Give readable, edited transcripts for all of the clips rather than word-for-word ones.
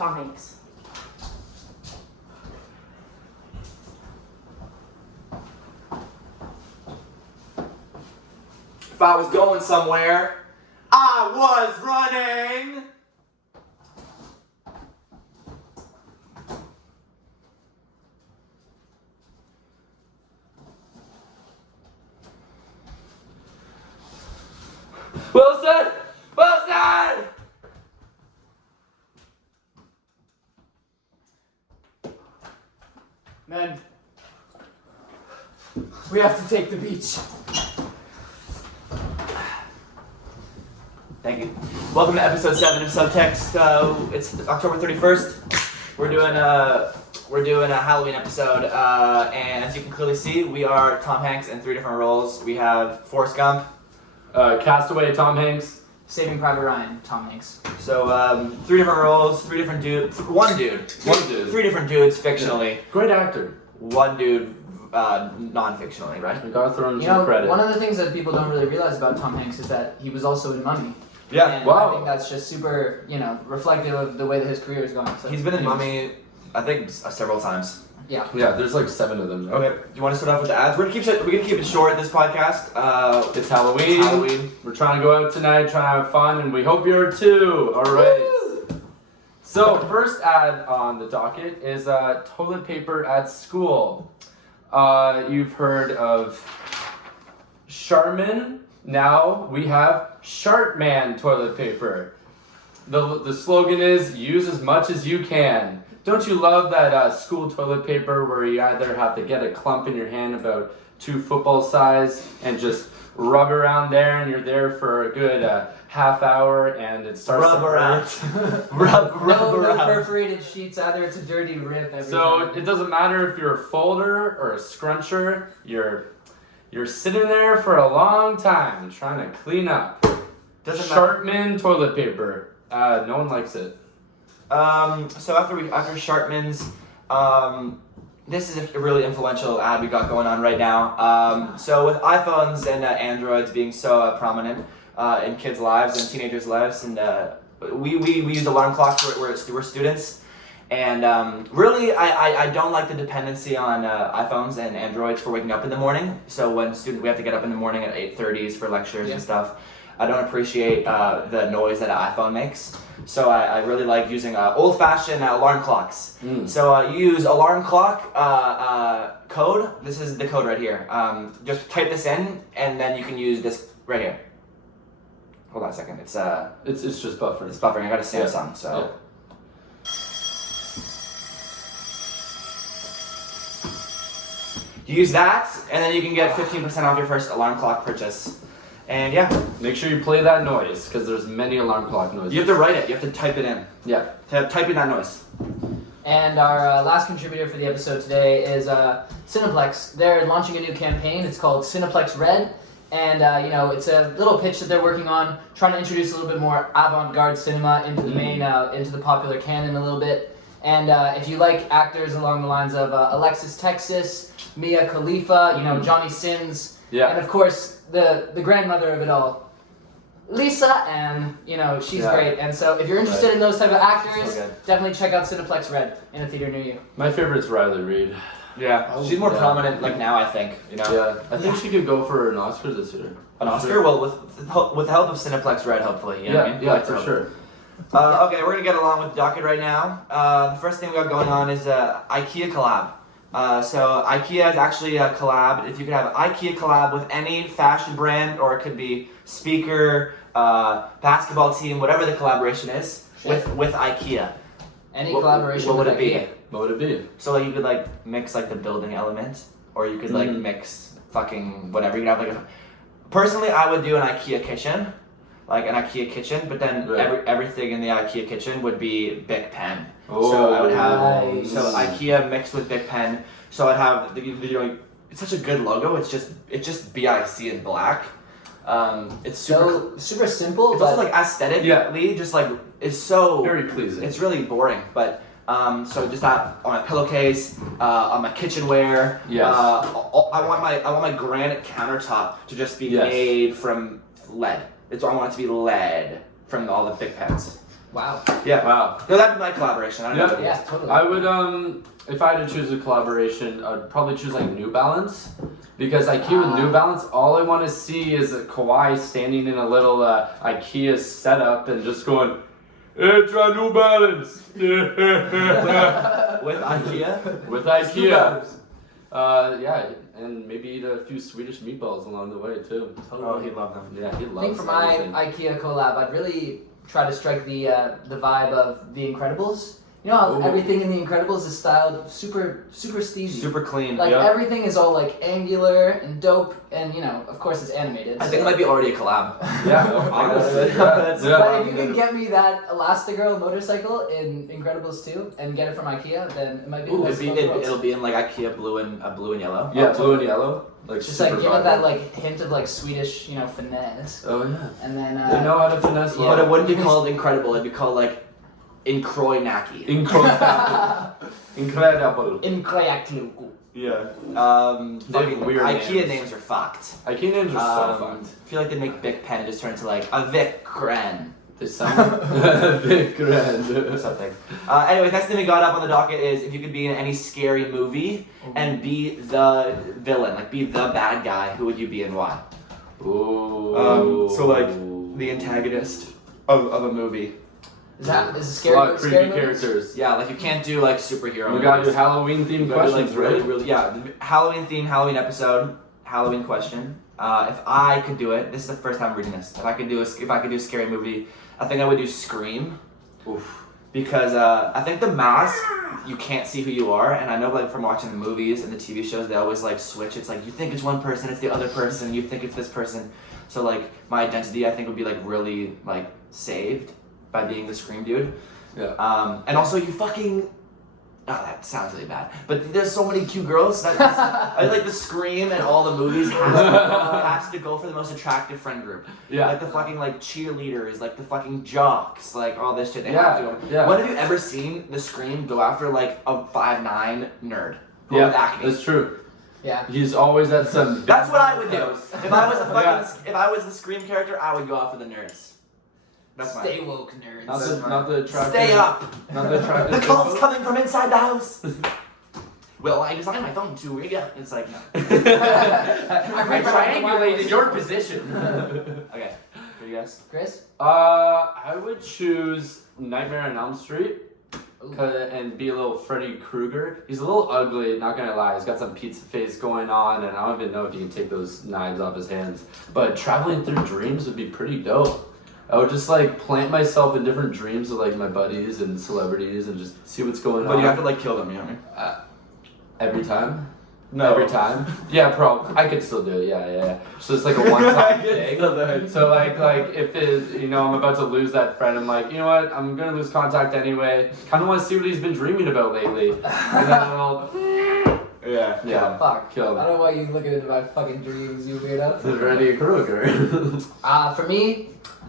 Tom Hanks. If I was going somewhere, I was running. Wilson! Wilson! Men, we have to take the beach. Thank you. Welcome to episode 7 of Subtext. It's October 31st. We're doing a Halloween episode, and as you can clearly see, we are Tom Hanks in 3 different roles. We have Forrest Gump, Castaway, Tom Hanks. Saving Private Ryan, Tom Hanks. So 3 different roles, 3 different dudes, one dude, 3 different dudes fictionally, Great actor. one dude non-fictionally, right? We gotta throw him You some know, credit. one of the things that people don't really realize about Tom Hanks is that he was also in Mummy. Yeah. And Wow. I think that's just super, reflective of the way that his career is going. So, He's been in Mummy, I think, several times. Yeah. Yeah, there's like 7 of them. Okay. Do you want to start off with the ads? We're gonna keep it short. This podcast. It's Halloween. It's Halloween. We're trying to go out tonight, trying to have fun, and we hope you're too. All right. So first ad on the docket is toilet paper at school. You've heard of Sharpman. Now we have Sharpman toilet paper. The slogan is use as much as you can. Don't you love that school toilet paper where you either have to get a clump in your hand about 2 football size and just rub around there, and you're there for a good half hour, and it starts Rub to around. hurt. rub No around. perforated sheets either. It's a dirty rip every So time. it doesn't matter if you're a folder or a scruncher. You're sitting there for a long time trying to clean up. Doesn't matter. Sharpman toilet paper. No one likes it. So after Sharpman's, this is a really influential ad we got going on right now. So with iPhones and Androids being so prominent in kids' lives and teenagers' lives, and we use alarm clocks. We're students, and really I don't like the dependency on iPhones and Androids for waking up in the morning. So when we have to get up in the morning at 8:30s for lectures and stuff. I don't appreciate the noise that an iPhone makes. So I really like using old-fashioned alarm clocks. So you use alarm clock code. This is the code right here. Just type this in, and then you can use this right here. Hold on a second. It's just buffering. It's buffering. I got a Samsung, so. You use that, and then you can get 15% off your first alarm clock purchase. And yeah, Make sure you play that noise, because there's many alarm clock noises. you have to write it. You have to type it in. Yeah. Type in that noise. And our last contributor for the episode today is Cineplex. They're launching a new campaign. It's called Cineplex Read. And, it's a little pitch that they're working on, trying to introduce a little bit more avant-garde cinema into the main, into the popular canon a little bit. And if you like actors along the lines of Alexis Texas, Mia Khalifa, Johnny Sins, Yeah. and of course, the grandmother of it all, Lisa Ann, she's Yeah. great. And so if you're interested in those type of actors, So good. definitely check out Cineplex Red in a theater near you. My favorite's Riley Reid. Yeah, she's more prominent now. I think Yeah. I think she could go for an Oscar this year. An Oscar? Well, with the help of Cineplex Red, hopefully. You know what I mean? Yeah, Like for her. sure. Okay, we're gonna get along with the docket right now. The first thing we got going on is IKEA collab. So IKEA is actually a collab. If you could have IKEA collab with any fashion brand, or it could be speaker, basketball team, whatever the collaboration is, with IKEA. Any What- collaboration what would with it be? IKEA. What would it be? So like you could like mix like the building element, or you could like mix fucking whatever. You could have like a. Personally, I would do an IKEA kitchen, like an IKEA kitchen, but then Right. everything in the IKEA kitchen would be Bic Pen. Oh, So I would have nice. so IKEA mixed with Bic Pen. So I'd have it's such a good logo. It's just BIC in black. It's super. Super simple, It's but also like aesthetically, Yeah. just like it's so. Very pleasing. It's really boring, but so just that on my pillowcase, on my kitchenware. Yes. I want my granite countertop to just be Yes. made from lead. I want it to be lead from all the Bic Pens. Wow. Yeah. Wow. No, that'd be my collaboration. I don't know what it Yeah, is. totally. I would if I had to choose a collaboration, I'd probably choose like New Balance. Because IKEA with New Balance, all I want to see is a Kawhi standing in a little IKEA setup and just going, "Hey, try New Balance." With IKEA? With IKEA. Yeah, and maybe eat a few Swedish meatballs along the way too. Oh, he'd love them. Yeah, he I loves think for my everything. IKEA collab, I'd really try to strike the vibe of The Incredibles. You know how Ooh. everything in The Incredibles is styled super steezy. Super clean. Like Yeah. everything is all like angular and dope, and you know, of course, it's animated. I think it might be already a collab. Yeah, honestly. That's- Yeah. But if you can get me that Elastigirl motorcycle in Incredibles 2 and get it from IKEA, then it might be the best of both worlds. It'll be in like IKEA blue and yellow. Yeah, Oh, blue and yellow. Like Just super like give it vibrant. that like hint of like Swedish, you know, finesse, Oh yeah. and then They know how to finesse Yeah. But well. it wouldn't be called Incredible. It'd be called like Incroynaki. Incredible. Incroyakluku. Yeah. They have Fucking weird IKEA names. names are fucked. IKEA names are so I fucked. feel like they make Bic Pen just turn into like a Vic Kren They sound big grand. or something. Anyway, next thing we got up on the docket is if you could be in any scary movie and be the villain, like be the bad guy, who would you be and why? Ooh. So, like, The antagonist of a movie. Is that is it a scary? lot of creepy scary movies? characters. Yeah, like you can't do like superhero. We got movies. your Halloween themed You gotta do, questions, like, really, right? really, yeah, the Halloween theme, Halloween episode, Halloween question. If I could do it, this is the first time I'm reading this. If I could do a scary movie, I think I would do Scream. Oof. Because I think the mask, you can't see who you are, and I know like from watching the movies and the TV shows, they always like switch. It's like you think it's one person, it's the other person, you think it's this person. So like my identity, I think would be like really like saved by being the Scream dude. Yeah. And also you fucking. Oh, that sounds really bad. But there's so many cute girls that I like the Scream and all the movies has to go for the most attractive friend group. Yeah. Like the fucking like cheerleaders, like the fucking jocks, like all this shit. They Yeah, have to go. yeah. When have you ever seen the Scream go after like a 5'9" nerd who Yeah, with acne? that's true. Yeah. He's always at some. That's what I would do. house. If I was a fucking, Yeah. if I was the Scream character, I would go out for the nerds. That's Stay mine. woke, nerds. Not the attractive. Stay up. Not the attractive. The call's coming from inside the house. Well, I designed my phone to rig up. It's like no. I triangulated your position. Okay, for you guys. Chris? I would choose Nightmare on Elm Street. Ooh. And be a little Freddy Krueger. He's a little ugly, not gonna lie. He's got some pizza face going on, and I don't even know if you can take those knives off his hands. But traveling through dreams would be pretty dope. I would just like plant myself in different dreams with like my buddies and celebrities and just see what's going But on. you have to like kill them, you know what I mean? Every time? No. Every time? Yeah, probably. I could still do it. Yeah. So it's like a one-time thing. So like if it, you know, I'm about to lose that friend, I'm like, you know what? I'm gonna lose contact anyway. Kind of want to see what he's been dreaming about lately. And then I'll, Yeah. Fuck. kill I him. don't know why you looking into my fucking dreams, you weirdo. Freddy Krueger. For me,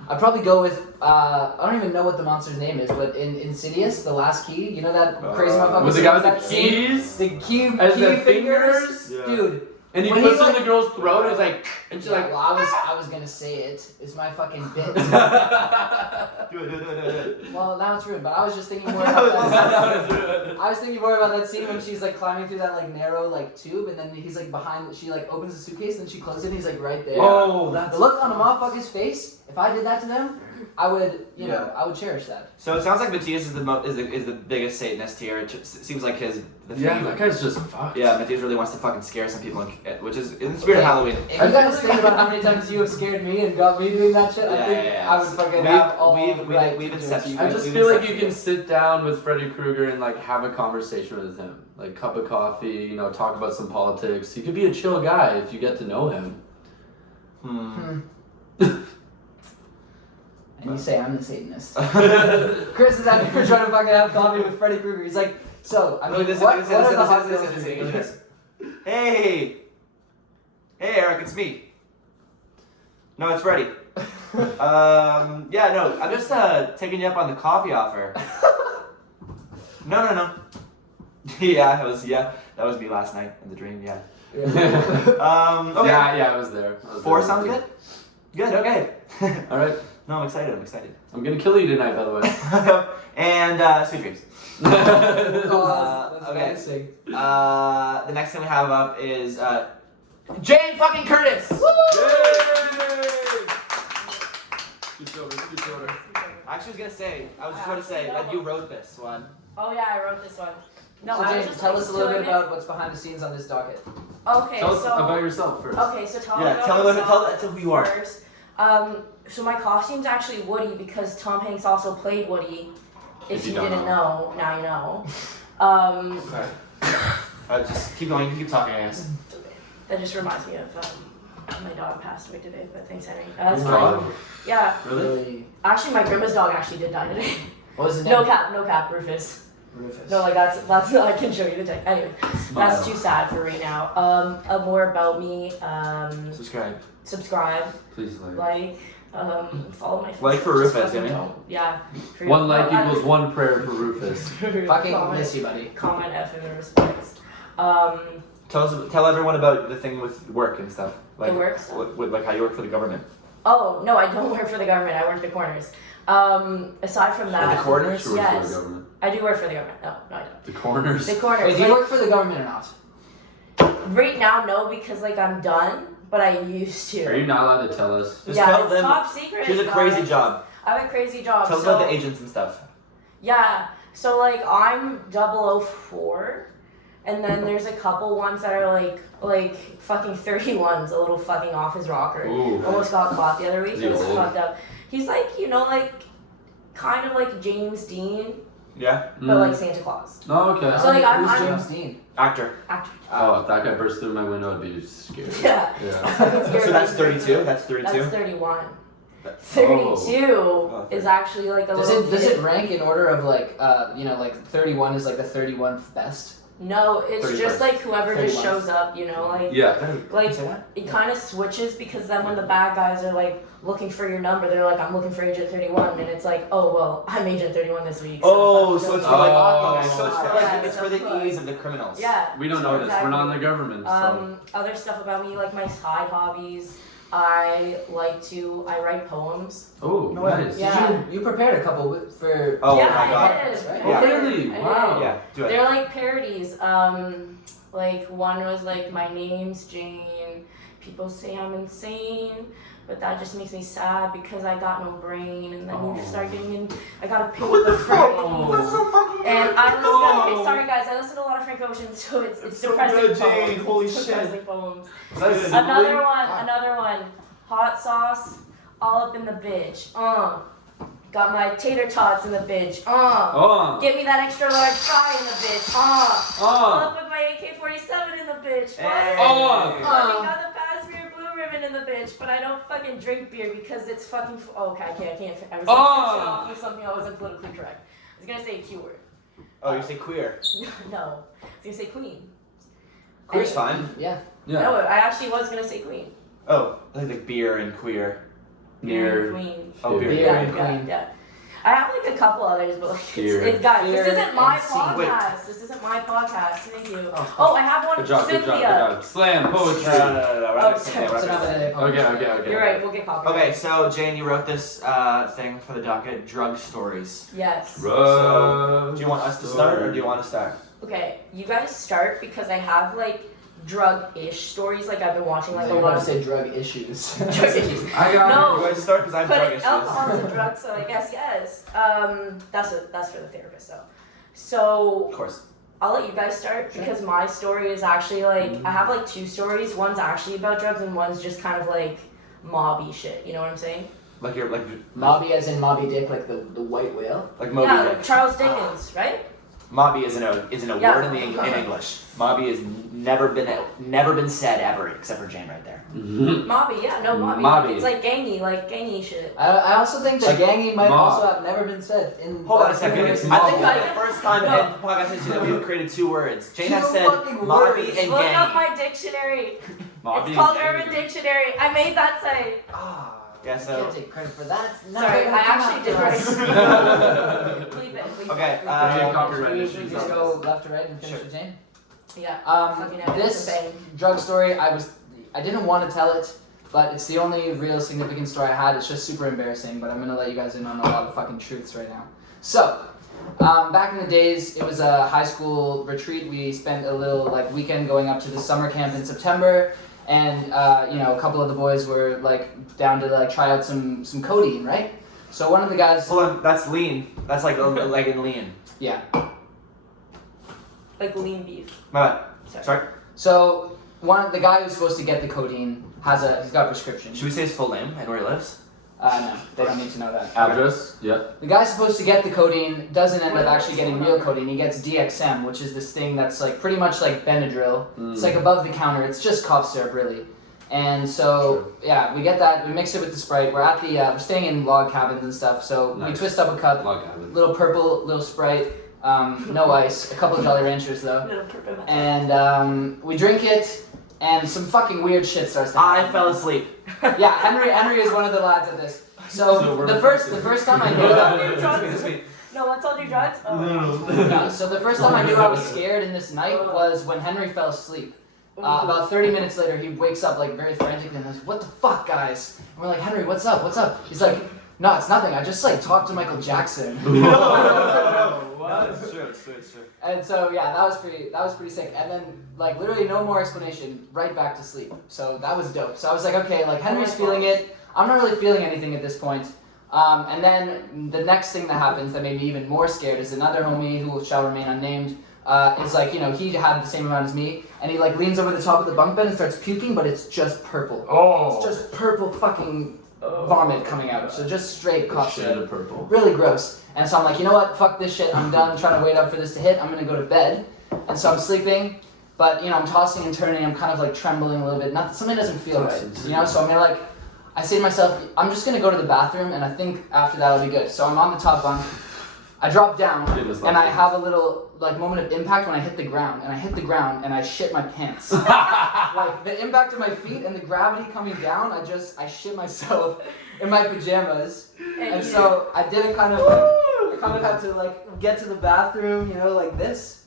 I'd probably go with, I don't even know what the monster's name is, but in Insidious, the last key, you know that crazy motherfucker? With the guy with that the scene? keys? The key As key the fingers? Yeah. Dude. And he When puts he, it in like- the girl's throat and he's like, and she's Yeah, like, well, I was gonna say it. It's my fucking bit. Do it. Well, now it's ruined, but I was just thinking more about that. I was thinking more about that scene when she's like climbing through that like narrow like tube, and then he's like behind. She like opens the suitcase, and she closes it. And he's like right there. oh, that's The look on a motherfucker's face. If I did that to them, I would, you know, Yeah. I would cherish that. So it sounds like Matthias is the biggest Satanist here. It seems like the yeah, thing. that guy's just fucked. Yeah, Matthias really wants to fucking scare some people, which is in the spirit of Halloween. If you guys think about how many times you have scared me and got me doing that shit, I think I would fucking have all we've right we've to do it incepted- to you. I just We've feel like you incepted can it. sit down with Freddy Krueger and like have a conversation with him, like cup of coffee, you know, talk about some politics. He could be a chill guy if you get to know him. And you say I'm the Satanist. Chris is out here trying to fucking have coffee with Freddy Krueger. He's like, so, I mean, what are the hot girls doing? Hey, Eric, it's me. No, it's Freddy. Yeah, no, I'm just taking you up on the coffee offer. No. Yeah, that was me last night in the dream. Yeah. Yeah. Okay. Yeah, I was there. Four sounds good. Good. Okay. All right. No, I'm excited. I'm excited. I'm gonna kill you tonight, by the way. And sweet dreams. Okay. The next thing we have up is Jane fucking Curtis. Yay! Scoot over. Actually, I was just going to say that you wrote this one. Oh yeah, I wrote this one. No, So I was James, just tell us a little bit doing it. about what's behind the scenes on this docket. Okay, Tell us so about yourself first. okay, so tell me Yeah, about tell yourself who you are. first. So my costume's actually Woody because Tom Hanks also played Woody. If you didn't know, now you know. Okay. Just keep going. Keep talking, I guess. That just reminds me of my dog passed away today, but thanks, Henry. That's Your fine. dog? Yeah. Really? Actually, my grandma's dog actually did die today. What was his name? No cap, Rufus. Rufus. No, like that's I can show you the text. Anyway, that's too sad for right now. More about me. Subscribe. Please like. Follow my. Like for Just Rufus, fucking you mean? don't. Yeah. For- One like no, equals one prayer for Rufus. Fucking comment, miss you, buddy. comment F in the response. Tell everyone about the thing with work and stuff. Like, The works? Like how you work for the government. Oh no, I don't work for the government. I work the corners. Aside from that, the corners? She works for Yes. the government. I do work for the government. No, I don't. The corners. The corners. Wait, do you like, work for the government or not? right now, no, because like I'm done, but I used to. Are you not allowed to tell us? Just yeah, tell it's them. top secret. She has a crazy guys. job. I have a crazy job. Tell us so, about the agents and stuff. Yeah, so like I'm 004, and then there's a couple ones that are like fucking 31's, a little fucking off his rocker. Ooh. Almost got caught the other week. Is he It was old? fucked up. He's like, kind of like James Dean, Yeah. but like Santa Claus. Oh, okay. So, like, I'm- Who's I'm- James Dean? Actor. Actor. Oh, if that guy burst through my window, I'd be scared. Yeah. Yeah. So that's 32. That's 32. That's 31. That- 32 Oh, is actually like a Does little it kid. rank in order of like 31 is like the 31st best? No, it's 31st. just like whoever just 31st. shows up, like Yeah. like Say that? it kind of switches because then when the bad guys are like looking for your number, they're like, I'm looking for Agent 31, and it's like, oh well, I'm Agent 31 this week. Oh, fuck so it's you. for like Oh. okay, so it's for Yeah, like it's for the so- ease of the criminals. Yeah. We don't know this. We're not in the government, so. Other stuff about me, like my side hobbies. I write poems. Oh, No way. nice. Yeah. You prepared a couple for. Oh yeah, my god. I did. Right? I Oh, did. really? I did. Wow. Yeah. Do it. They're like parodies. Like one was like, my name's Jane. People say I'm insane, but that just makes me sad because I got no brain. And then you Oh. start getting in. I gotta pick What the the fuck? phrase. That's so fucking And I listen. Oh. Okay, sorry guys. I listen to a lot of Frank Ocean, so it's It's so depressing good, Jane. poems. Holy It's shit. depressing poems. That's Another one. Hot sauce, all up in the bitch. Got my tater tots in the bitch. Oh. Get me that extra large fry in the bitch. All Oh. up with my AK-47 in the bitch. Hey. Oh. Fucking got the Passport blue ribbon in the bitch, but I don't fucking drink beer because it's fucking. Okay, I can't. I was gonna finish it off with something that wasn't politically correct. I was gonna say a Q word. Oh, you say queer. No, I was gonna say queen. Queer's Anyway. fine. Yeah. Yeah. No, I actually was gonna say queen. Oh, like beer and queer. Near. Queen. Oh, beer. Beer Yeah, and yeah, queen. yeah. I have like a couple others, but like Fear. it's guys, Fear this isn't my and scene. podcast. This isn't my podcast. Thank you. Oh. Oh, I have one. Good job, good Cynthia. job, good job. Slam poetry. No. We're Oh, not sorry. gonna So say now it. Okay. You're right. We'll get copyright. Okay, so Jane, you wrote this thing for the docket, drug stories. Yes. So, do you want us to start or do you want to start? Okay, you guys start because I have like drug-ish stories. Like I've been watching like I a want lot to of say drug issues. drug issues. I got No. You want to start because I'm drug But issues. alcohol is a drug, so I guess yes. That's for the therapist though. So Of course. I'll let you guys start because my story is actually like I have like two stories. One's actually about drugs and one's just kind of like mobby shit. You know what I'm saying? Like you're like Moby as in Moby Dick, like the white whale. like Moby yeah, Dick. like Charles Dickens, right? Mobby isn't a Yeah. word in English. Mobby has never been said ever except for Jane right there. Mobby, yeah, no mobby. Mobby. It's like gangy shit. I also think that Like gangy might mob. also have never been said in. Hold on a second. It's I think mob. for the first time No. in podcast history that we've created two words. Jane Two has said fucking Mobby words. and Look up Gangy. my dictionary. Mobby It's called and Urban Gangy. Dictionary. I made that site. Ah, Yeah, I so can't take credit for that. Sorry, I actually did right. Leave it. Okay, Yeah, copyright Should we issues just on go this. left to right and finish Sure. with Jane? Yeah. Um, Fucking hell, this bang. drug story, I didn't want to tell it But it's the only real significant story I had. It's just super embarrassing, but I'm gonna let you guys in on a lot of fucking truths right now. So, back in the days, it was a high school retreat. We spent a little like weekend going up to the summer camp in September, and a couple of the boys were like down to like try out some codeine, right? So one of the guys. Hold on, that's lean. That's like in lean. Yeah. Like lean beef. My bad. Sorry. So the guy who's supposed to get the codeine he's got a prescription. Should we say his full name and where he lives? No, they don't need to know that. Address? Yep. The guy's supposed to get the codeine, doesn't end up actually getting real codeine. He gets DXM, which is this thing that's like pretty much like Benadryl. It's like above the counter. It's just cough syrup, really. And so, yeah, we get that. We mix it with the Sprite. We're at we're staying in log cabins and stuff. So we twist up a cup, little purple, little Sprite, no ice, a couple of Jolly Ranchers though. And we drink it. And some fucking weird shit starts to happen. I fell asleep. Yeah, Henry is one of the lads at this. So the first time I knew that. No, let's all do drugs. Oh. No, so the first time I knew I was scared in this night was when Henry fell asleep. About 30 minutes later, he wakes up like very frantic and I was like, "What the fuck, guys?" And we're like, "Henry, what's up? What's up?" He's like, "No, it's nothing. I just like talked to Michael Jackson." What? It's true. And so yeah, that was pretty sick. And then like literally no more explanation, right back to sleep. So that was dope. So I was like, okay, like Henry's feeling it. I'm not really feeling anything at this point. And then the next thing that happens that made me even more scared is another homie who shall remain unnamed. Is like, he had the same amount as me, and he like leans over the top of the bunk bed and starts puking, but it's just purple. Oh. It's just purple fucking vomit coming out. So just straight cough syrup. Purple. Really gross. And so I'm like, you know what? Fuck this shit. I'm done trying to wait up for this to hit. I'm gonna go to bed. And so I'm sleeping, but I'm tossing and turning. I'm kind of like trembling a little bit. Something doesn't feel right. So I'm gonna I say to myself, I'm just gonna go to the bathroom, and I think after that I'll be good. So I'm on the top bunk. I drop down, and I have a little moment of impact when I hit the ground, and I shit my pants. Like the impact of my feet and the gravity coming down, I shit myself in my pajamas, and so I did it kind of had to get to the bathroom, like this.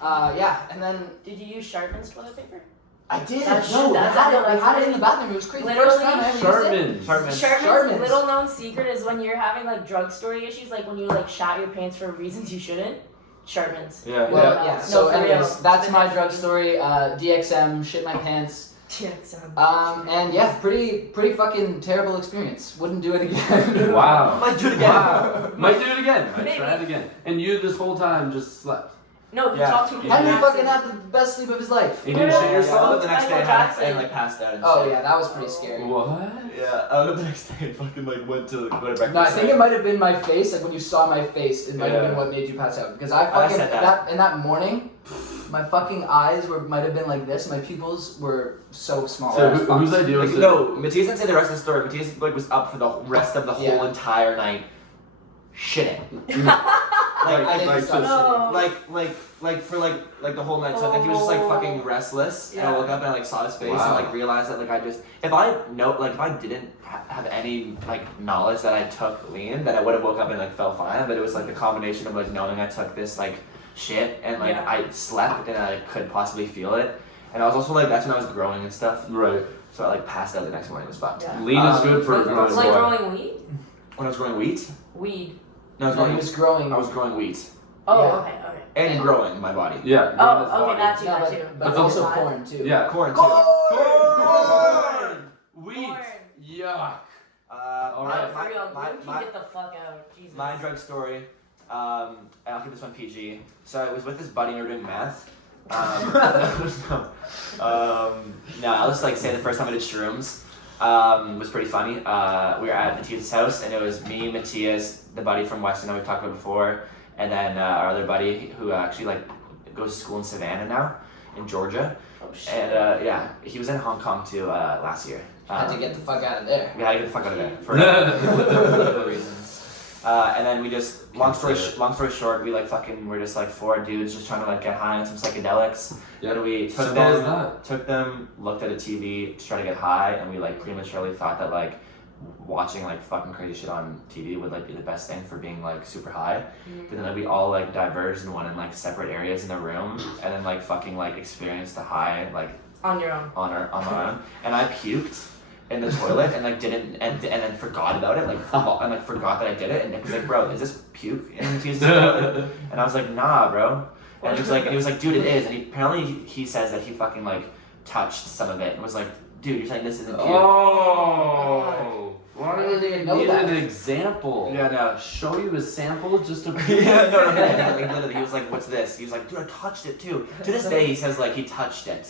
And then Did you use Sharpman's toilet paper? I did. That's No, we had it in the bathroom. It was crazy. Literally, First time I ever used it. Sharpman's little known secret is when you're having drugstore issues, like when you shat your pants for reasons you shouldn't. Sharpman's. Yeah. Well, yeah. So, for anyways, real. that's my drug story. DXM, shit my pants. DXM. And yeah, pretty fucking terrible experience. Wouldn't do it again. Wow. Might do it again. Wow. Might do it again. Might Maybe. try it again. And you this whole time just slept. No, you Yeah. talked to me. Henry fucking had the best sleep of his life. You didn't shit I yourself? woke up the next day Michael and passed out and Oh shit. yeah, that was pretty scary. What? Yeah, I woke up the next day and fucking went to go to breakfast. No, I think it might have been my face. Like when you saw my face, it might have been Yeah. what made you pass out. Because I fucking said that. in that morning, my fucking eyes might have been like this. My pupils were so small. So whose idea was it? No, Matthias didn't say the rest of the story. Matthias was up for the rest of the whole Yeah. entire night, shitting. I didn't stop No. For the whole night. So I think he was just fucking restless. And I woke up and I saw his face Wow. and realized that if I didn't have any knowledge that I took lean, then I would have woke up and felt fine. But it was the combination of knowing I took this shit and I slept and I could possibly feel it. And I was also that's when I was growing and stuff. Right. So I passed out the next morning. It was fucked. Yeah. Lean is good for a growing It's boy. like growing weed? When I was growing wheat? Weed. No, I was No, growing. he was growing. I was growing wheat Oh, Yeah. okay. and growing my body. Yeah. Oh, growing his okay, body. that too, Yeah, that too. but But also also- corn too. Yeah. Corn too. Corn! Wheat. Corn. Yuck. All Right, right. for real, My, you can get the fuck out. Jesus. my drug story. And I'll keep this one PG. So I was with this buddy and we were doing meth. No, I'll just say the first time I did shrooms was pretty funny. We were at Matthias' house and it was me, Matthias, the buddy from Weston that we talked about before, and then our other buddy who actually goes to school in Savannah now, in Georgia. Oh shit. And he was in Hong Kong too last year. Had to get the fuck out of there. We had to get the fuck out of there for political reasons. And then we just, long story short, we we're just four dudes just trying to get high on some psychedelics. Yeah. And we took them, looked at a TV to try to get high, and we prematurely thought that watching fucking crazy shit on TV would be the best thing for being super high. But then we all diverged and went in separate areas in the room, and then fucking experienced the high On your own. on our own. And I puked. in the toilet and like didn't and then forgot about it, and like forgot that I did it, and Nick was like, bro, is this puke in the toilet? And I was like, nah, bro. And he was like, dude, it is. And apparently he says that he fucking like touched some of it and was like, dude, you're saying this isn't puke. Oh. Why didn't did even they know need that. an example? Yeah, no. Show you a sample just to Yeah, no, like literally, he was like, what's this? He was like, dude, I touched it too. To this day, he says like he touched it.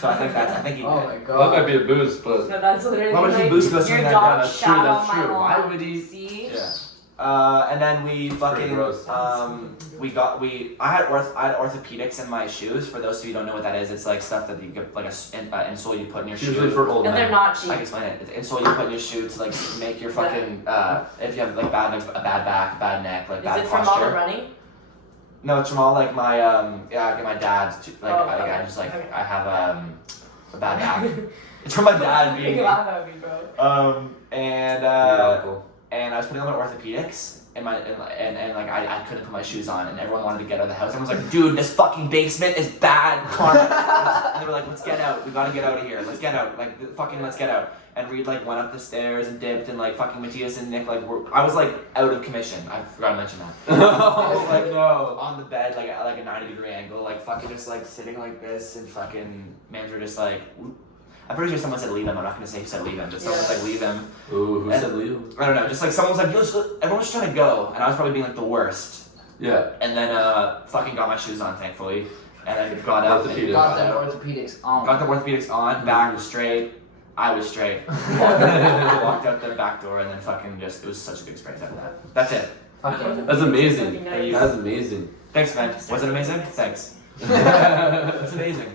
So I think he did. Oh my Well, that god. might be a boost, but No, that's literally Why would he like boost us your in that? dog That's true, shat that's on my true. Why lawn. would he- See? Yeah. And then we fucking gross. I had orthopedics in my shoes. For those of you who don't know what that is, it's like stuff that you get like insole you put in your it's shoe. usually for old And they're men. not I cheap. can explain it. It's insole you put in your shoe to like make your fucking if you have like a bad back, bad neck, like Is bad it from all posture. the running? No, it's from all like my my dad's like Oh, I okay. just like Okay. I have a bad back. It's from my dad being You laugh at me, bro. and Your uncle. and I was putting on my orthopedics and like I couldn't put my shoes on and everyone wanted to get out of the house. Everyone was like, dude, this fucking basement is bad karma. And they were like, let's get out. We gotta get out of here. Let's get out. Like fucking let's get out. And Reed like went up the stairs and dipped and like fucking Matthias and Nick I was like out of commission. I forgot to mention that. I was like on the bed like at like a 90-degree angle, like fucking just like sitting like this and fucking mans were just like I'm pretty sure someone said leave him. I'm not gonna say who said leave him, but someone was like leave him. Ooh, who And- said leave? I don't know, just like someone was like, everyone was trying to go, and I was probably being like the worst. Yeah. And then fucking got my shoes on, thankfully, and then got out. Orthopedics. Got them orthopedics on. Got the orthopedics on, back was straight. I was straight. Walked out the back door, and then fucking it was such a good experience after that. That's it. Fucking. That's amazing. Nice. That's amazing. Thanks, man. Was it amazing? Thanks. It's amazing.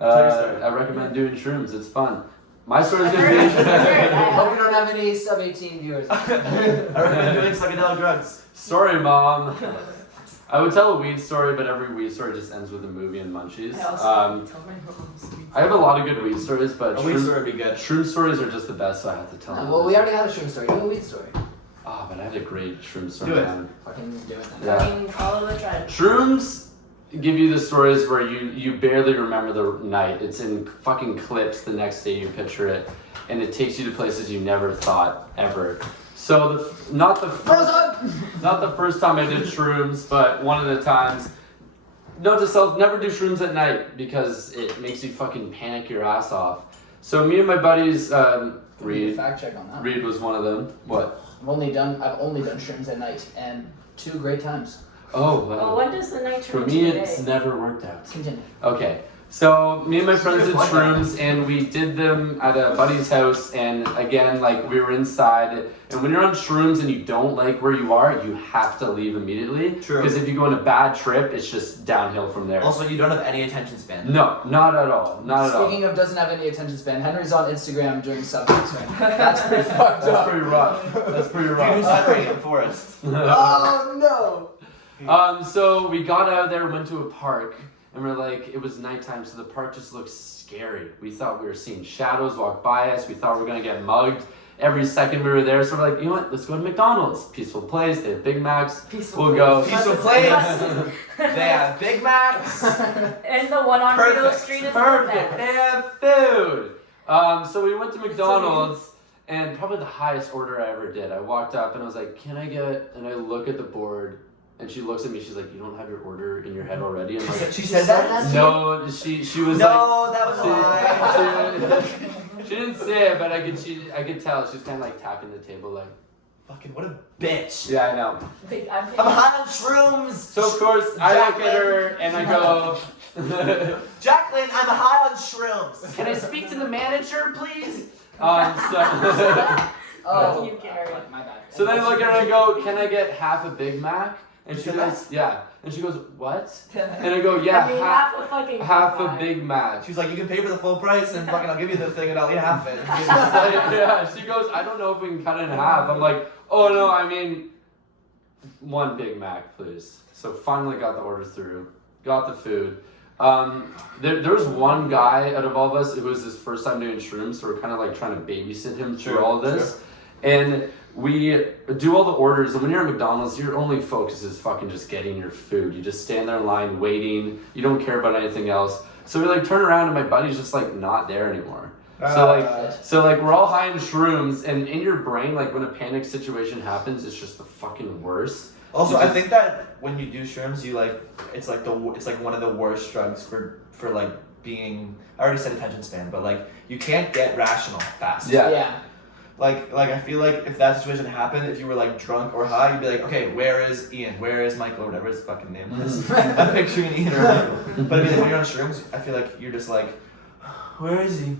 I recommend doing shrooms. It's fun. My story's gonna I've be. heard. I hope we don't have any sub-18 viewers. I recommend doing psychedelic drugs. Sorry, Mom. I would tell a weed story, but every weed story just ends with a movie and munchies. I also tell my mom. I have a lot of good weed stories, but A weed story would be good. shroom stories are just the best, so I have to tell them. Well, we already had a shroom story. Do a weed story. Oh, but I had a great shroom story. Do it. man. Fucking do it then. Yeah. I mean, follow the trend. Shrooms give you the stories where you barely remember the night. It's in fucking clips the next day you picture it, and it takes you to places you never thought ever. So not the first time I did shrooms, but one of the times. Note to self: never do shrooms at night because it makes you fucking panic your ass off. So me and my buddies, Need a Reed fact check on that. Reed was one of them. What? I've only done shrooms at night and 2 great times. Oh, Well, wow. when does the night For turn me, into it's day? never worked out. Continue. Okay, so me and my friends did shrooms, and we did them at a buddy's house, and again, like, we were inside, and when you're on shrooms and you don't like where you are, you have to leave immediately. True. Because if you go on a bad trip, it's just downhill from there. Also, you don't have any attention span. No, not at all. Not at all. Speaking of doesn't have any attention span, Henry's on Instagram doing Subtext right now. That's pretty fucked That's up. pretty rough. That's pretty Who's rough. Henry in Forest? Oh no! So we got out of there, went to a park, and we're like, it was nighttime, so the park just looked scary. We thought we were seeing shadows walk by us. We thought we were gonna get mugged every second we were there. So we're like, you know what? Let's go to McDonald's. Peaceful place. They have Big Macs. We'll go. Peaceful place. They have Big Macs. And the one on Rideau Perfect. Street is Perfect. the They best. have food. So we went to McDonald's, and probably the highest order I ever did. I walked up and I was like, "Can I get?" And I look at the board, and she looks at me. She's like, "You don't have your order in your head already?" I'm like, She said that? "No." She was No, that was a like, lie. she didn't say it, but I could tell. She's kind of like tapping the table, like, Fucking what a bitch. "Yeah, I know." I'm I'm high on shrooms. So of course I look at her and I go, Jacqueline, I'm high on shrooms. "Can I speak to the manager, please?" So. Oh, You Gary. fuck, my bad. So then I look at her and I go, "Can I get half a Big Mac?" And You she said goes, that? "Yeah." And she goes, "What?" And I go, "Yeah, I mean, half half a fucking a Mac. Big Mac." She's like, you can pay for the full price and fucking I'll give you the thing and I'll eat half of it. Yeah, she goes, "I don't know if we can cut it in half." I'm like, "Oh no, I mean, 1 Big Mac, please." So finally got the order through, got the food. There was one guy out of all of us who was his first time doing shrooms, so we're kind of like trying to babysit him through Sure, all this. And we do all the orders, and when you're at McDonald's, your only focus is fucking just getting your food. You just stand there in line waiting. You don't care about anything else. So we like turn around, and my buddy's just like not there anymore. So like we're all high in shrooms, and in your brain, like when a panic situation happens, it's just the fucking worst. Also, I think that when you do shrooms, you like it's like one of the worst drugs for like being. I already said attention span, but like you can't get rational fast. Yeah. Like I feel like if that situation happened, if you were like drunk or high, you'd be like, okay, where is Ian? Where is Michael? Or whatever his fucking name is. I'm picturing Ian or Michael. But I mean, when you're on shrooms, I feel like you're just like, where is he?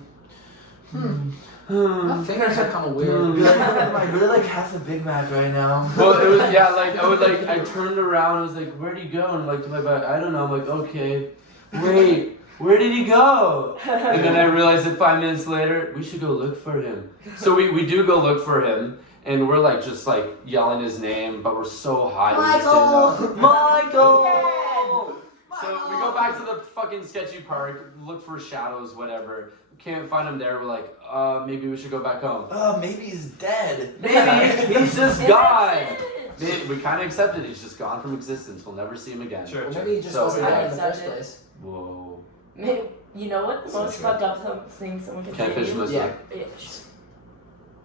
My fingers are kind of weird. I really like half a Big Mac right now. Well, it was I turned around, I was like, where'd he go? And like to my back, I don't know. I'm like, okay, wait, where did he go? And then I realized that 5 minutes later, we should go look for him. So we do go look for him, and we're like just like yelling his name, but we're so high. Michael! Michael! So we go back to the fucking sketchy park, look for shadows, whatever. Can't find him there. We're like, maybe we should go back home. Maybe he's dead. Maybe he's just gone. We kind of accepted he's just gone from existence. We'll never see him again. Sure. Maybe he just wasn't there in the first place. Whoa. Maybe, you know what? The most fucked up thing someone can say. Catfish was like, Yeah.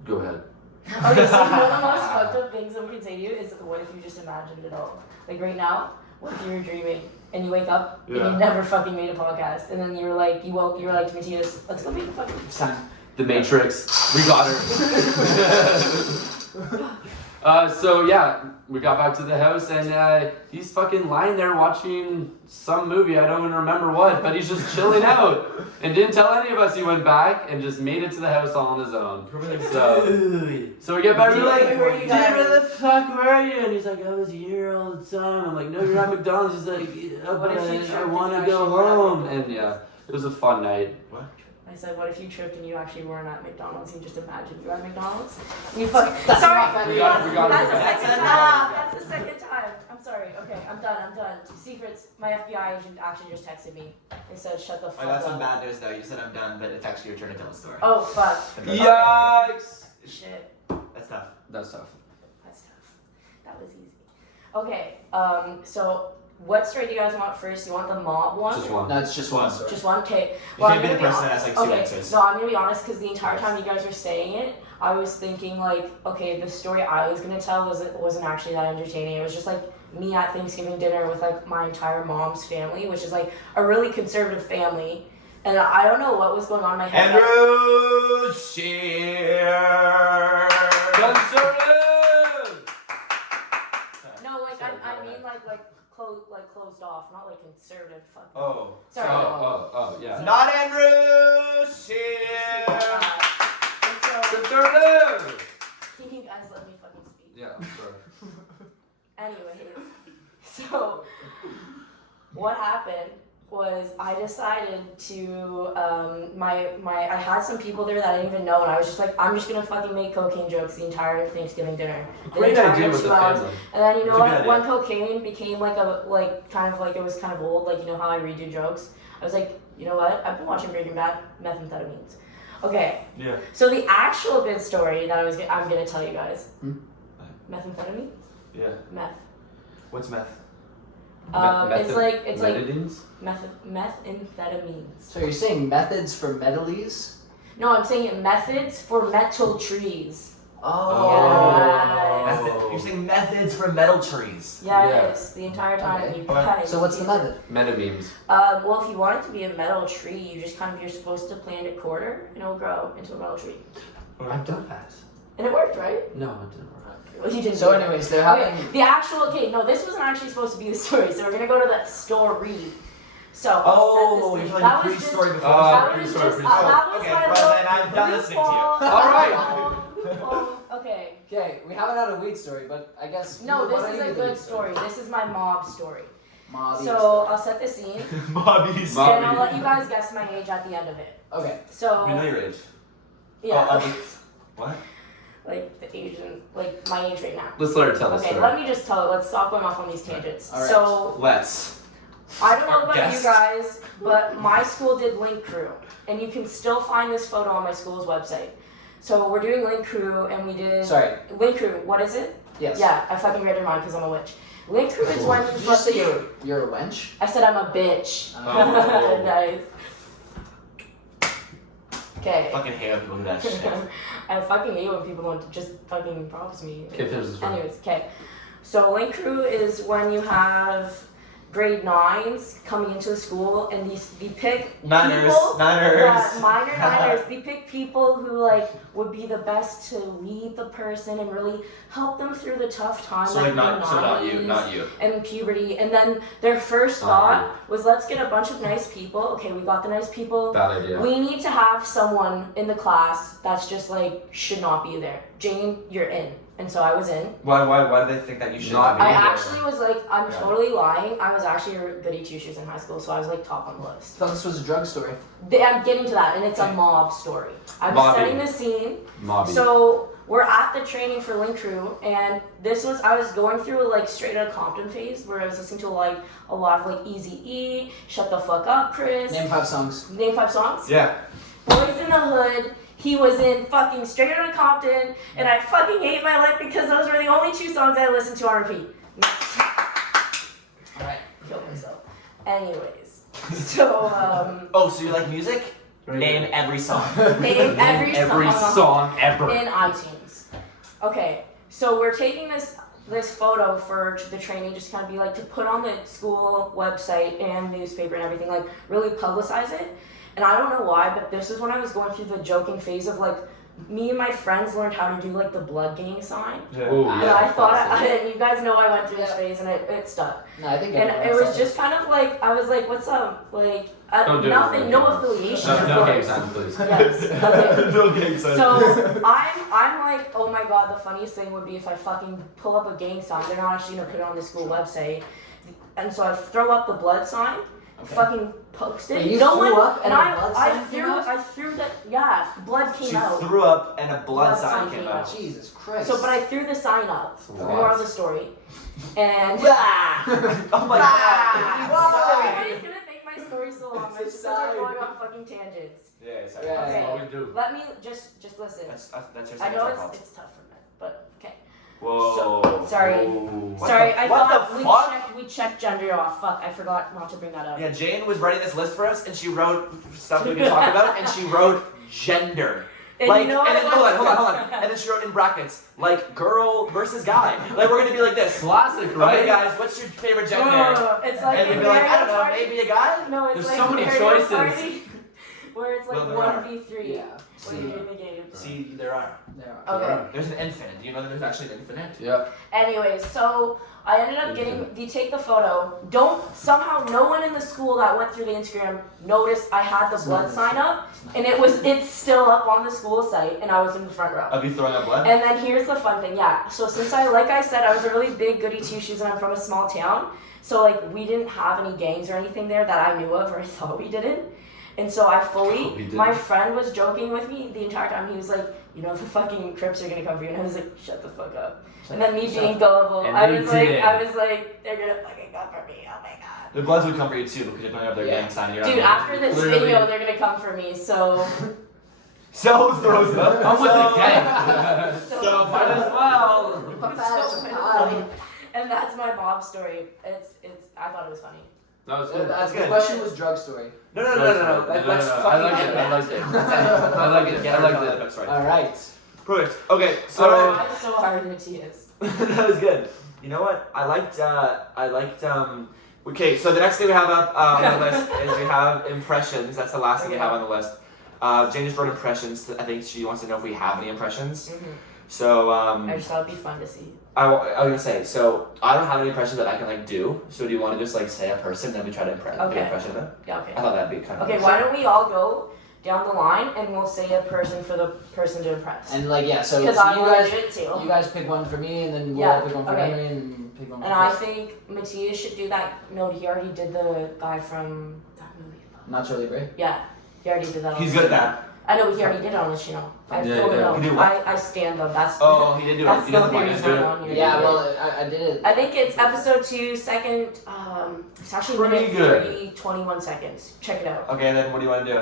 go ahead. Okay, so you know the most fucked up thing someone can say to you is, what if you just imagined it all? Like right now, what if you were dreaming and you wake up and you never fucking made a podcast, and then you were like, you were like to Matthias, let's go make a fucking. It's time. The Matrix. We got her. So yeah, we got back to the house, and he's fucking lying there watching some movie. I don't even remember what, but he's just chilling out and didn't tell any of us he went back and just made it to the house all on his own. So we get back. We're like, dude, where the fuck were you? And he's like, I was here all the time. I'm like, no, you're at McDonald's. He's like, yeah, but I want to go home. And yeah, it was a fun night. What? I said, what if you tripped and you actually weren't at McDonald's? You just imagined you were at McDonald's? That's Sorry. not funny. We got it. That's the second time. That's the second time. I'm sorry. Okay, I'm done. Secrets. My FBI agent actually just texted me. They said, shut the fuck I got up. some bad news though. You said I'm done, but it's actually your turn to tell the story. Oh, fuck. Yikes! Shit. That's tough. That's tough. That's tough. That was easy. Okay, so what story do you guys want first? You want the mob one? Just one. No, it's just one story. Just one? Okay. You can't be the person that has like two answers. No, I'm gonna be honest, because the entire time you guys were saying it, I was thinking like, okay, the story I was gonna tell wasn't actually that entertaining. It was just like me at Thanksgiving dinner with like my entire mom's family, which is like a really conservative family. And I don't know what was going on in my head. Andrew Shear. Conservative! No, like I mean like closed off, not like conservative. Fuck. Oh. Sorry. Oh, yeah. Not Andrew Shear. Conservative! Can you guys let me fucking speak? Yeah, sure. Anyways, so what happened was I decided to I had some people there that I didn't even know, and I was just like, I'm just gonna fucking make cocaine jokes the entire Thanksgiving dinner. Great idea with the family. And then you know It's a what? good When cocaine became like kind of like it was kind of old, like you know how I redo jokes. I was like, you know what? I've been watching Breaking Bad, methamphetamines. Okay. Yeah. So the actual good story that I'm gonna tell you guys. Methamphetamine? Yeah. Meth. It's meth. It's like Metadines? methamphetamines. So you're saying methods for metals? No, I'm saying methods for metal trees. Oh. You're saying methods for metal trees. Yes, the entire time. Okay. You guys. So what's the method? Metamemes. Well, if you want it to be a metal tree, you're supposed to plant it quarter, and it'll grow into a metal tree. I've done that. And it worked, right? No, it didn't work. Well, you didn't. So do it. anyways, they're having... Okay, this wasn't actually supposed to be the story, so we're gonna go to the story. So You're telling the pre-story before the that story. was just that was Okay, my well then I'm done listening to you. All right. Okay. Okay, we haven't had a weed story, but I guess... No, what this are is you a the good weed story. This is my mob story. Mobby So I'll set the scene, Bobby's. and I'll let you guys guess my age at the end of it. Okay. So We know your age. yeah, What? like the Asian, like my age right now. Let's let her tell the Okay, story. let me just tell it. Let's stop going off on these tangents. All right. So Let's. I don't know about Guess. you guys, but my school did Link Crew, and you can still find this photo on my school's website. So we're doing Link Crew, and we did Link Crew. What is it? Yes. Yeah, I fucking read your mind because I'm a witch. Link Crew is when Did you say you're a wench? I said I'm a bitch. Oh. Nice. Okay. I fucking hate when people do that shit. I fucking hate when people don't just fucking promise me. Okay, finish this one. Anyways, okay. So link crew is when you have grade 9s coming into the school and they pick Niners. people. Niners. Yeah, minors. They pick people who like would be the best to lead the person and really help them through the tough times. So like not you. And puberty, and then their first thought was, let's get a bunch of nice people. Okay, we got the nice people. Bad idea. We need to have someone in the class that's just like should not be there. Jane, you're in. And so I was in. Why do they think that you should Not be I there? actually was like, I'm Yeah. totally lying. I was actually a goody two shoes in high school, so I was like top on the I list. thought this was a drug story. I'm getting to that, and it's a mob story. I'm Mobbing. setting the scene. Mobby. So we're at the training for Link Crew, and I was going through like straight out of Compton phase where I was listening to like a lot of like Eazy-E, Shut the Fuck Up, Chris. Name 5 songs. Name 5 songs. Yeah. Boys in the Hood. He was in fucking Straight Outta Compton, and I fucking hate my life because those were the only 2 songs I listened to on repeat. Alright. Killed myself. Anyways, so Oh, so you like music? Name every song. name every song ever. in iTunes. Okay, so we're taking this photo for the training, just kind of be like to put on the school website and newspaper and everything, like really publicize it. And I don't know why, but this is when I was going through the joking phase of like, me and my friends learned how to do like the blood gang sign. Yeah. Ooh, And yeah. I thought, and you guys know I went through this phase and it stuck. No, I think And everyone it else was has just kind of like, I was like, what's up? Like, Don't do it. nothing, no affiliation. No, of no gang course. signs, please. Yes, okay. No gang signs. So I'm like, oh my god, the funniest thing would be if I fucking pull up a gang sign. They're not actually gonna put it on the school website. And so I throw up the blood sign, fucking post it. Wait, you no threw one, up and and a blood sign came out? I threw that, yeah, blood came She out. threw up and a blood Blood sign sign came came out. out. Jesus Christ. So, but I threw the sign up. What? More of the story. And Oh my Sorry, god. everybody's gonna think my story's so long. My sisters are going on fucking tangents. Yeah, sorry. Yeah. Okay. That's what we do. Let me just listen. That's your I second know fault. it's tough for men, but okay. Whoa. sorry. What Sorry, the, I what thought the fuck? we checked gender off. Fuck, I forgot not to bring that up. Yeah, Jane was writing this list for us, and she wrote stuff we could talk about, and she wrote gender. And Like, you know what and then, it hold was? on. And then she wrote in brackets, like, girl versus guy. Like, we're gonna be like this. Classic, right? Okay, guys, what's your favorite gender? It's like And we'd in be like, I don't Mario know, Party. maybe a guy? No, it's There's like so many Mario choices. Party, where it's like Well, there are. 1v3 Yeah. when you're in the game. See, there are. There. Okay. There's an infinite. Do you know that there's actually an infinite? Yeah. Anyways, so I ended up getting, they take the photo. Somehow no one in the school that went through the Instagram noticed I had the blood sign up, and it's still up on the school site, and I was in the front row. Of you throwing up blood? And then here's the fun thing, yeah. So since like I said, I was a really big goody two shoes and I'm from a small town. So like we didn't have any gangs or anything there that I knew of, or I thought we didn't. And so my friend was joking with me the entire time. He was like, you know, the fucking Crips are gonna come for you. And I was like, shut the fuck up. And then me being gullible, And I they was like, they're gonna fucking come for me. Oh my god. The Bloods would come for you too because you're throwing up their gang sign. You're Dude, on after this Literally. video, they're gonna come for me. So So throws up. I'm with So- the gang. So might as well. and that's my mob story. It's I thought it was funny. That was good. That's The good. question was drug story. No. Let's I like it. I like it. I like it. I like it. Right. Alright. Perfect. Okay, I so tried so hard, Matthias. that was good. You know what? I liked. Okay, so the next thing we have up on the list is we have impressions. That's the last thing we have on the list. Jane just wrote impressions. I think she wants to know if we have any impressions. So I just thought it'd be fun to see. I was gonna say. So I don't have any impressions that I can like do. So do you want to just like say a person and then we try to do an Okay. impression of them? Yeah, okay. I thought that'd be kind of. Okay, why don't we all go down the line and we'll say a person for the person to impress. And like so Because you I want guys to do it too. you guys pick one for me and then we'll Yeah, all pick one for okay. Henry and pick one for And I Chris. think Matthias should do that. No, he already did the guy from that movie. Nacho Libre. Yeah, he already did that. On He's his good at channel. that. I know, he already did it on his channel. I Yeah, told he did. him. He did what? I stand up. That's Oh, he did do it. that's He the did the only point. reason I'm on here. Yeah, well I did it. I think it's episode 2, second. It's actually Pretty minute good. 3, 21 seconds. Check it out. Okay, then what do you want to do?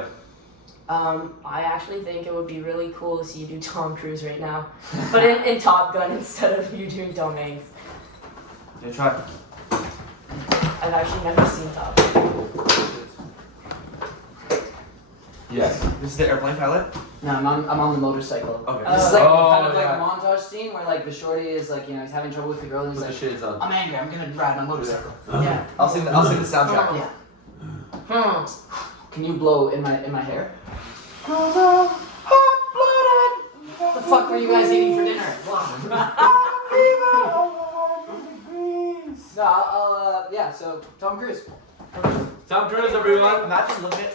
I actually think it would be really cool to see you do Tom Cruise right now, but in Top Gun instead of you doing Tom Hanks. You try. I've actually never seen Top Gun. Yes. This is the airplane pilot? No, I'm on the motorcycle. Okay. This is like Oh, kind of like yeah. a montage scene where like the shorty is like, you know, he's having trouble with the girl and he's Put the like, shades on. I'm angry, I'm gonna ride my motorcycle. Yeah. I'll sing the soundtrack. Yeah. Hmm. Can you blow in my hair? What the fuck were you guys eating for dinner? No, yeah, so Tom Cruise. Tom Cruise, everyone. Imagine looking at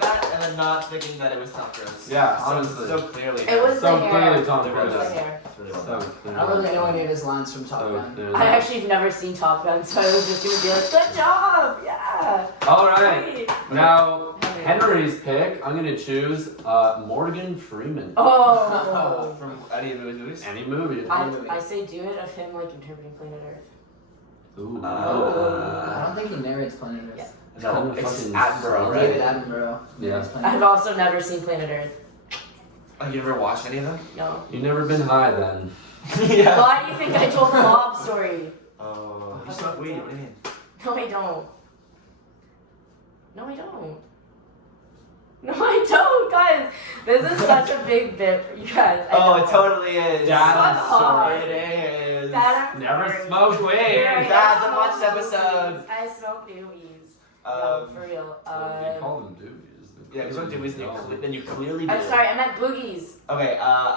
that and then not thinking that it was Tom Cruise. Yeah, So- honestly. So clearly. It was So the hair. clearly Tom It was the Cruise. hair. It's really well So done. I don't really know any of his lines from Top So Gun. clearly. I actually have never seen Top Gun, so I was just gonna be like, good job, yeah. All right. Great. Now, Henry's pick, I'm going to choose Morgan Freeman. Oh. From any of those movies? Any movie. I say do it of him like interpreting Planet Earth. Ooh. I don't think he narrates Planet Earth. Yeah. No, Kinda it's fucking Attenborough, David right? Attenborough. Yeah. narrates Planet I've Earth. also never seen Planet Earth. Have you ever watched any of them? No. You've never been high then. Yeah. Why do you think I told the Bob story? Oh, you smoke weed. What do you mean? No, I don't. No, I don't. No, I don't, guys. This is such a big bit for you guys. I Oh, know. it totally is. Dad, I'm sorry. It is. Dad, I'm Never sorry. smoked weed. Yeah, Dad's I a watched smoke episode. doobies. I smoke doobies. No, for real. They call them doobies. Yeah, because what do is No. then you clearly do. I'm sorry, I meant boogies. Okay,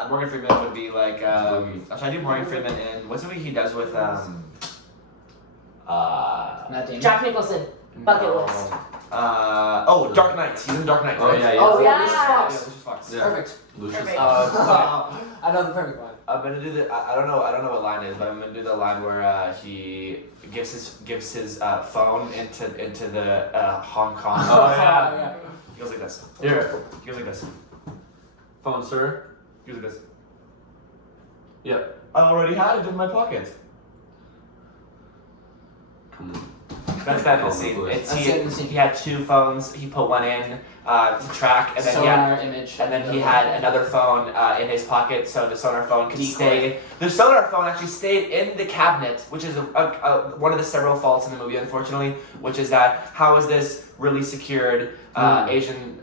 Morgan Freeman would be like, should I do Morgan Freeman in, what's the movie he does with, Matt Damon. Jack Nicholson. Bucket no. list. Dark Knight. He's in Dark Knight. Oh, right? yeah, Oh yeah. yeah, Lucius Yeah, Fox. Lucius Fox. Yeah. Perfect. Lucius. Perfect. I know the perfect one. I'm gonna do the. I don't know what line it is, but I'm gonna do the line where he gives his phone into the Hong Kong. Oh, yeah. He goes like this. Here. He goes like this. Phone, sir. He goes like this. Yep. I already had it in my pocket. Come on. That's that Oh, scene. boy. It's That's it in the scene. he had two phones. He put one in to track, and then he had. Sonar image. And then he had another phone in his pocket, so the sonar phone could Decoy. stay. The sonar phone actually stayed in the cabinet, which is one of the several faults in the movie, unfortunately. Which is that how is this really secured Asian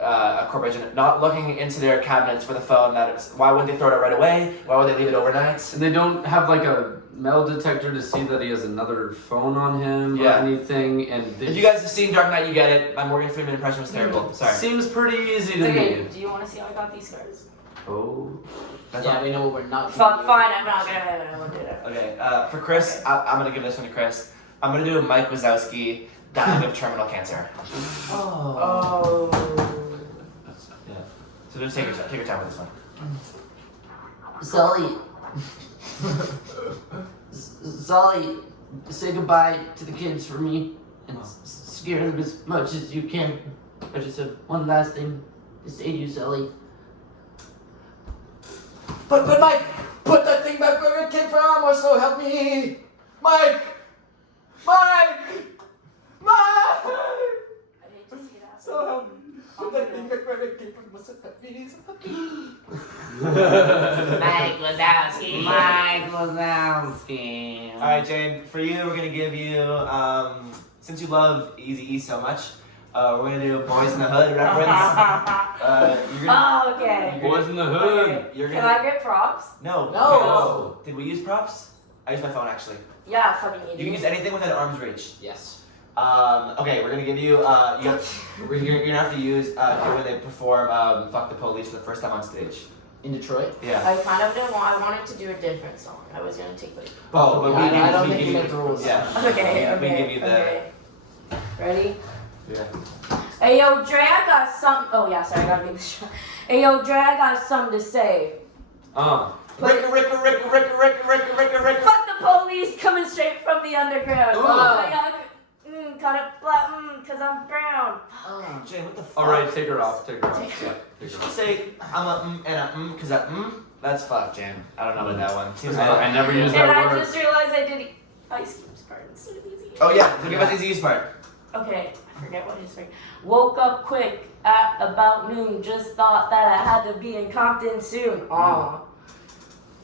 corporation not looking into their cabinets for the phone? Why wouldn't they throw it right away? Why would they leave it overnight? And they don't have like a metal detector to see that he has another phone on him Yeah. or anything. And If you guys have seen Dark Knight, you get it. My Morgan Freeman impression was terrible. Sorry. seems pretty easy It's to okay. me. Do you want to see how I got these scars? Oh. That's Yeah, all. we know what we're not. Fuck, fine. I'm not gonna. I won't do that. Okay. For Chris, I'm gonna give this one to Chris. I'm gonna do Mike Wazowski dying of terminal cancer. Oh. Oh. So just take your time with this one. Sully. Sully, say goodbye to the kids for me and scare them as much as you can. I just have one last thing to say to you, Sully. But Mike, put that thing back where it came from, or so help me, Mike. I hate to see it happen. So help me. Put that thing back where it came from, or so help me. Mike Wazowski. All right, Jane. For you, we're gonna give you. Since you love Eazy-E so much, we're gonna do Boys in the Hood reference. You're gonna. Oh, okay. Boys in the Hood. Okay. You're Can gonna. I get props? No. No. Did we use props? I used my phone actually. Yeah, fucking You idiot. can use anything within arm's reach. Yes. Okay, we're gonna give you. You're gonna have to use when they perform "Fuck the Police" for the first time on stage. In Detroit? Yeah. I kind of didn't want. I wanted to do a different song. I was gonna take like. Oh, but I don't we think give you you. make the rules. Yeah. Okay. We give you the. Okay. Ready? Yeah. Hey yo, Dre, I got something. Oh yeah, sorry, I gotta make this short. Hey yo, Dre, I got something to say. Ricka. Fuck the police coming straight from the underground. Ooh. Got it black, cause I'm brown. Jane, what the fuck? All right, take her off. Take her off. Take her Yeah, You take should her off. just say I'm a and a cause that that's fuck, Jane. I don't know about that one. Seems like I never use And that I word. just realized I did Ice Cube's part instead of easy. Oh yeah, so give us the easiest part. Okay, I forget what his name. Woke up quick at about noon. Just thought that I had to be in Compton soon. Aw.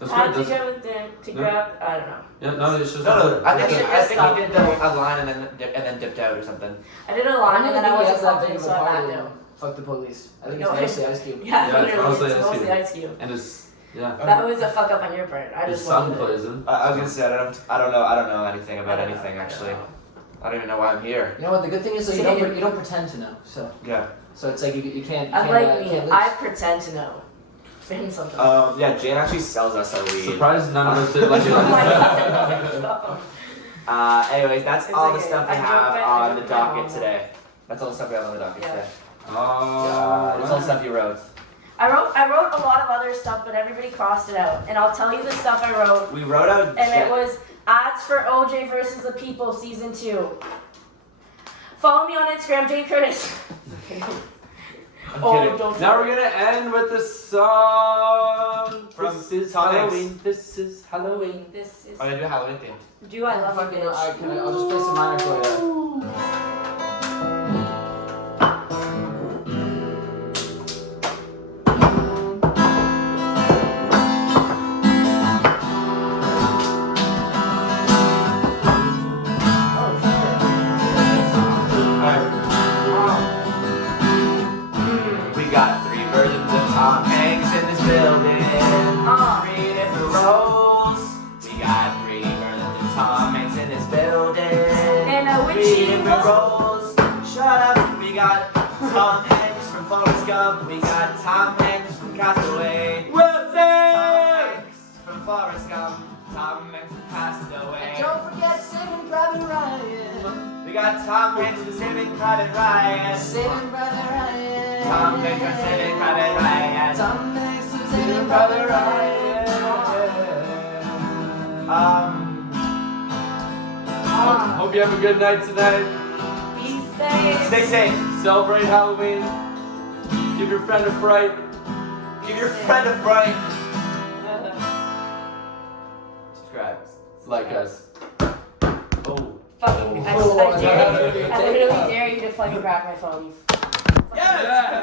That's Had good. to That's, go with them to No. grab. I don't know. yeah, no, it's just. No, I think should I just think stop he it did a line and then dipped out or something. I did a line and then I wasn't that confident, big of so a I party, backed though. out. Fuck the police. I think No, it's mostly Ice Cube. Yeah, Yeah, it's literally, mostly it's Ice mostly Cube. Ice Cube. And his yeah. That was a fuck up on your part. I His just son wanted it. plays him. I was gonna say I don't know anything about anything actually. I don't even know why I'm here. You know what? The good thing is that you don't pretend to know. So Yeah. it's like you can't. Unlike me, can't lose. I pretend to know. In something. Yeah, Jane actually sells us our weed. Surprised none of us did like Oh my it. God. Anyways, that's It's all the okay. stuff we I have joke on about the it. docket today. That's all the stuff we have on the docket Yeah. today. Oh. It's all the stuff you wrote. I wrote a lot of other stuff, but everybody crossed it out. And I'll tell you the stuff I wrote. We wrote out. And it was ads for OJ versus the People season 2. Follow me on Instagram, Jane Curtis. I'm Oh, kidding. don't. Now we're gonna end with the song From This is Tom Hanks. Halloween. This is Halloween. This is. I'm gonna do a Halloween theme. Do I love you, bitch? I'll just play some minor for you. We got 3 versions of Tom Hanks in this building. 3 different roles. We got 3 versions of Tom Hanks in this building. And a 3 witchy different roles. Shut up. We got Tom Hanks from Forrest Gump. We got Tom Hanks from Castaway. Wilson! Tom Hanks from Forrest Gump. Tom Hanks from Castaway. Don't forget Saving Private Ryan. We got Tom Hanks from Saving Private Ryan. Saving Private Ryan. Tom Hanks from Saving Private Ryan. Tom Hanks from Saving Private Ryan. Hope you have a good night tonight. Be safe. Stay safe. Celebrate Halloween. Give your friend a fright. Give your friend a fright. Subscribe. Like us. Oh. Fucking, I dare you. I literally dare you to fucking grab my phone. Yes!